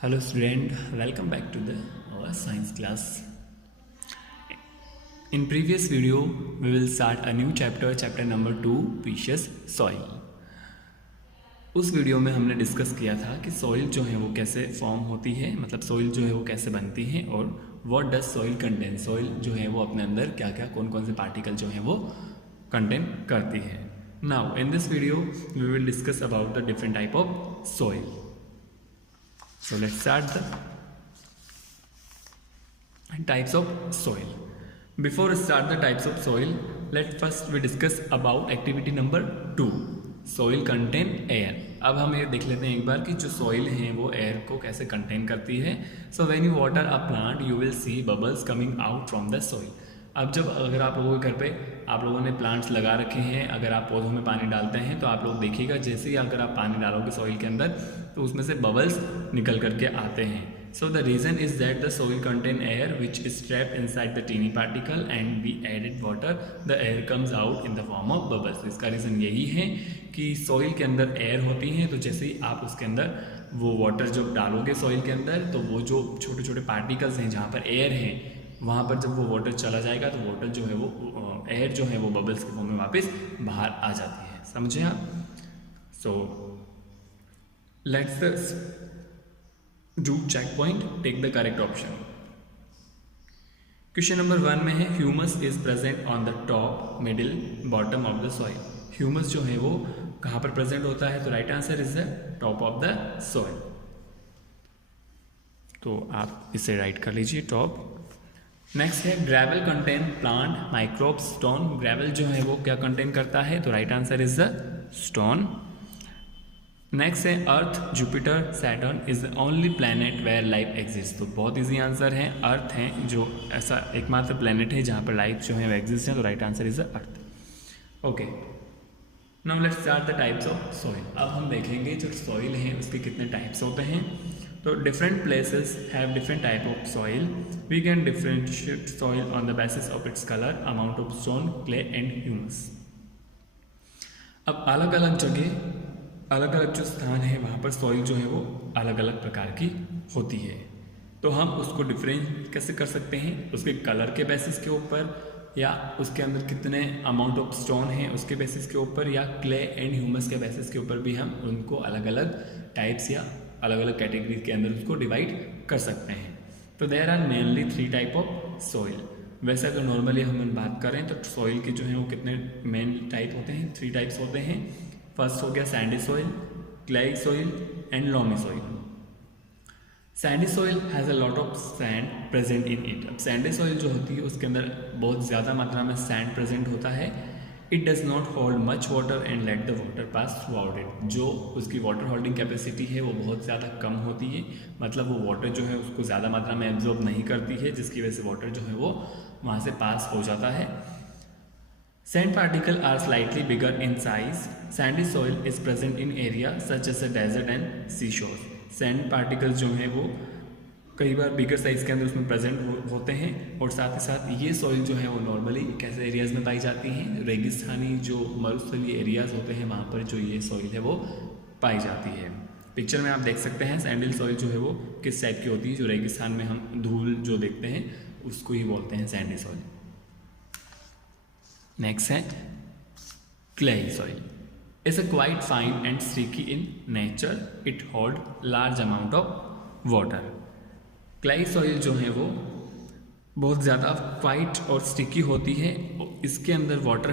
Hello student, welcome back to our science class. In previous video, we will start a new chapter number 2, precious soil. उस video में हमने discuss किया था कि soil जो है वो कैसे फॉर्म होती है, मतलब सॉइल जो है वो कैसे बनती है और what does soil contain, soil जो है वो अपने अंदर क्या क्या कौन कौन से पार्टिकल जो है वो कंटेन करती है. Now in this video we will discuss about the different type of soil. So let's start the types of soil. Before we start the types of soil, let first we discuss about activity number 2. Soil contain air. अब हम ये देख लेते हैं एक बार कि जो soil है वो air को कैसे contain करती है. So when you water a plant, you will see bubbles coming out from the soil. अब जब अगर आप लोगों के घर पे आप लोगों ने प्लांट्स लगा रखे हैं, अगर आप पौधों में पानी डालते हैं तो आप लोग देखिएगा जैसे ही अगर आप पानी डालोगे सॉइल के अंदर तो उसमें से बबल्स निकल करके आते हैं. So the reason is that the soil contain air which is trapped inside the tiny particle and we added water, the air comes out in the form of bubbles. इसका रीज़न यही है कि soil के अंदर air होती है, तो जैसे ही आप उसके अंदर वो वाटर जब डालोगे सॉइल के अंदर तो वो जो छोटे छोटे पार्टिकल्स हैं जहाँ पर एयर है वहाँ पर जब वो वाटर चला जाएगा तो वाटर जो है वो एयर जो है वो बबल्स के फॉर्म में वापस बाहर आ जाती है. समझे आप? So let's do check point, take the correct option. Question number 1 में है humus is present on the top middle bottom of the soil. Humus जो है वो कहाँ पर प्रेजेंट होता है? तो right answer is the top of the soil. तो आप इसे राइट कर लीजिए, टॉप. नेक्स्ट है gravel contain plant microbe stone. Gravel जो है वो क्या कंटेन करता है? तो right answer is the stone. Next है Earth Jupiter Saturn is the only planet where life exist. तो बहुत इजी आंसर है, अर्थ है जो ऐसा एकमात्र प्लैनेट है जहाँ पर लाइफ जो है वो एग्जिस्ट है. तो right answer is the earth. Okay, now let's start the types of soil. अब हम देखेंगे जो सॉइल है उसके कितने टाइप्स होते हैं. So different places have different type of soil. We can differentiate soil on the basis of its color, amount of stone, clay and humus. अब अलग अलग जगह अलग अलग जो स्थान है वहाँ पर सॉइल जो है वो अलग अलग प्रकार की होती है. तो हम उसको डिफरेंट कैसे कर सकते हैं? उसके कलर के बेसिस के ऊपर, या उसके अंदर कितने अमाउंट ऑफ स्टोन है उसके बेसिस के ऊपर, या क्ले एंड ह्यूमस के बेसिस के ऊपर भी हम उनको अलग अलग टाइप्स या अलग अलग कैटेगरी के अंदर उसको डिवाइड कर सकते हैं. तो there are mainly 3 type of soil. वैसे अगर नॉर्मली हम बात करें तो सॉइल के जो है वो कितने मेन टाइप होते हैं? 3 टाइप्स होते हैं. फर्स्ट हो गया Sandy soil, clayey soil and loamy soil. Sandy soil has a lot of sand present in it. अब सैंडी सॉइल जो होती है उसके अंदर बहुत ज़्यादा मात्रा में सैंड प्रेजेंट होता है. It does not hold much water and let the water pass through out it. जो उसकी वाटर होल्डिंग कैपेसिटी है वो बहुत ज़्यादा कम होती है, मतलब वो वाटर जो है उसको ज़्यादा मात्रा में एब्जॉर्ब नहीं करती है, जिसकी वजह से वाटर जो है वो वहाँ से पास हो जाता है. Sand particle are slightly bigger in size. Sandy soil is present in area such as a desert and sea shore. Sand particles जो हैं वो कई बार बिगर साइज के अंदर उसमें प्रेजेंट होते हैं, और साथ ही साथ ये सॉइल जो है वो नॉर्मली कैसे एरियाज़ में पाई जाती हैं? रेगिस्तानी जो मरुस्थलीय एरियाज़ होते हैं वहाँ पर जो ये सॉइल है वो पाई जाती है. पिक्चर में आप देख सकते हैं सैंडल सॉइल जो है वो किस टाइप की होती है. जो रेगिस्तान में हम धूल जो देखते हैं उसको ही बोलते हैं सैंडी सॉइल. नेक्स्ट है clayey soil. It's a quite fine and sticky in nature. It hold large amount of water. Clay soil जो है वो बहुत ज़्यादा वाइट और स्टिकी होती है. इसके अंदर वाटर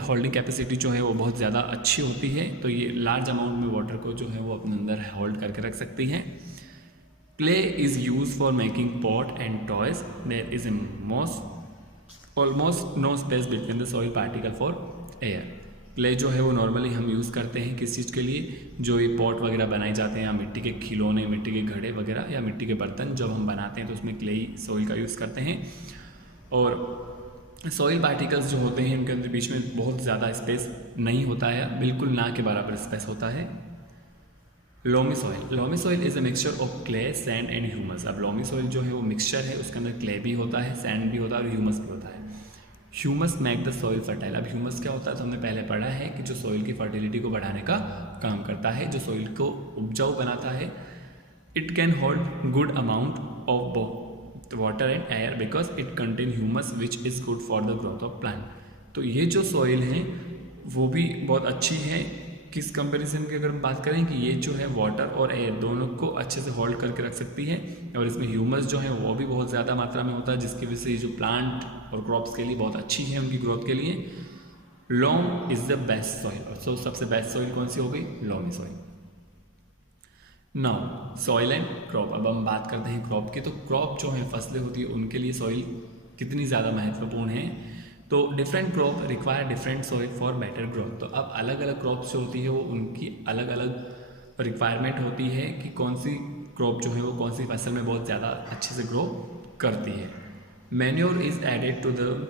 होल्डिंग कैपेसिटी जो है वो बहुत ज़्यादा अच्छी होती है, तो ये लार्ज अमाउंट में वाटर को जो है वो अपने अंदर होल्ड करके रख सकती है. Clay is use for making pot and toys. There is almost no space between the soil particle for air. Clay जो है वो नॉर्मली हम यूज़ करते हैं किस चीज़ के लिए? जो ये पॉट वगैरह बनाए जाते हैं, या मिट्टी के खिलौने, मिट्टी के घड़े वगैरह, या मिट्टी के बर्तन जब हम बनाते हैं तो उसमें क्ले सॉइल का यूज़ करते हैं. और सॉइल पार्टिकल्स जो होते हैं उनके अंदर बीच में बहुत ज़्यादा स्पेस नहीं होता है, बिल्कुल ना के बराबर स्पेस होता है. Loamy soil. Loamy soil is a mixture of clay, sand and humus. अब लॉमी सॉइल जो है वो मिक्सचर है, उसके अंदर क्ले भी होता है, सैंड भी होता है और ह्यूमस भी होता है. Humus make the soil fertile. अब ह्यूमस क्या होता है? तो हमने पहले पढ़ा है कि जो सॉइल की फर्टिलिटी को बढ़ाने का काम करता है, जो सॉइल को उपजाऊ बनाता है. It can hold good amount of both water and air because it contain humus which is good for the growth of plant. तो ये जो सॉइल है वो भी बहुत अच्छी है। किस कंपैरिजन की अगर हम बात करें कि ये जो है वाटर और एयर दोनों को अच्छे से होल्ड करके रख सकती है, और इसमें ह्यूमस जो है वो भी बहुत ज़्यादा मात्रा में होता है, जिसकी वजह से ये जो प्लांट और क्रॉप्स के लिए बहुत अच्छी है उनकी ग्रोथ के लिए। Loam is the best soil. So सबसे बेस्ट सॉइल कौन सी हो गई? Loamy soil. Now soil and crop. अब हम बात करते हैं क्रॉप की। तो क्रॉप जो है फसलें होती है उनके लिए सॉइल कितनी ज़्यादा महत्वपूर्ण है। तो different crop require different soil for better growth. तो अब अलग अलग क्रॉप्स जो होती है वो उनकी अलग अलग रिक्वायरमेंट होती है कि कौन सी क्रॉप जो है वो कौन सी फसल में बहुत ज़्यादा अच्छे से ग्रो करती है। Manure is added to the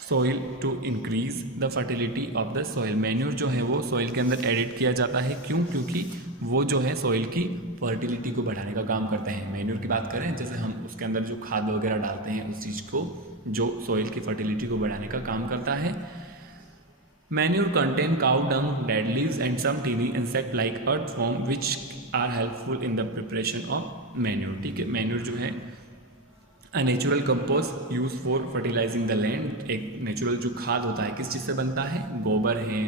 soil to increase the fertility of the soil. Manure जो है वो सॉइल के अंदर एडिट किया जाता है। क्यों? क्योंकि वो जो है सॉइल की फर्टिलिटी को बढ़ाने का काम करते हैं। मैन्योर की बात करें, जैसे हम उसके अंदर जो खाद वगैरह डालते हैं उस चीज़ को जो सॉइल की फर्टिलिटी को बढ़ाने का काम करता है। Manure contain cow dung, dead leaves and some tiny insect like earthworm which are helpful in the preparation of manure. ठीक है, मैन्योर जो है a natural compost use for fertilizing the land. एक नेचुरल जो खाद होता है किस चीज़ से बनता है? गोबर है,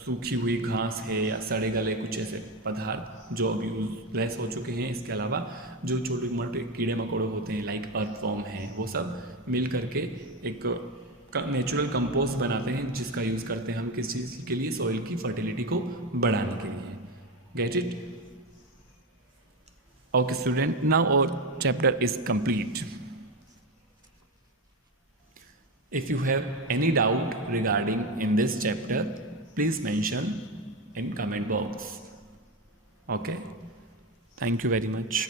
सूखी हुई घास है या सड़े गले कुछ ऐसे पदार्थ जो अभी यूजलेस हो चुके हैं। इसके अलावा जो छोटे मोटे कीड़े मकोड़े होते हैं लाइक अर्थवॉर्म है, वो सब मिल करके एक नेचुरल कंपोस्ट बनाते हैं जिसका यूज़ करते हैं हम किस चीज़ के लिए? सॉइल की फर्टिलिटी को बढ़ाने के लिए। Get it? Okay student, now our chapter is complete. If you have any doubt regarding in this chapter, please mention in comment box. Okay, thank you very much.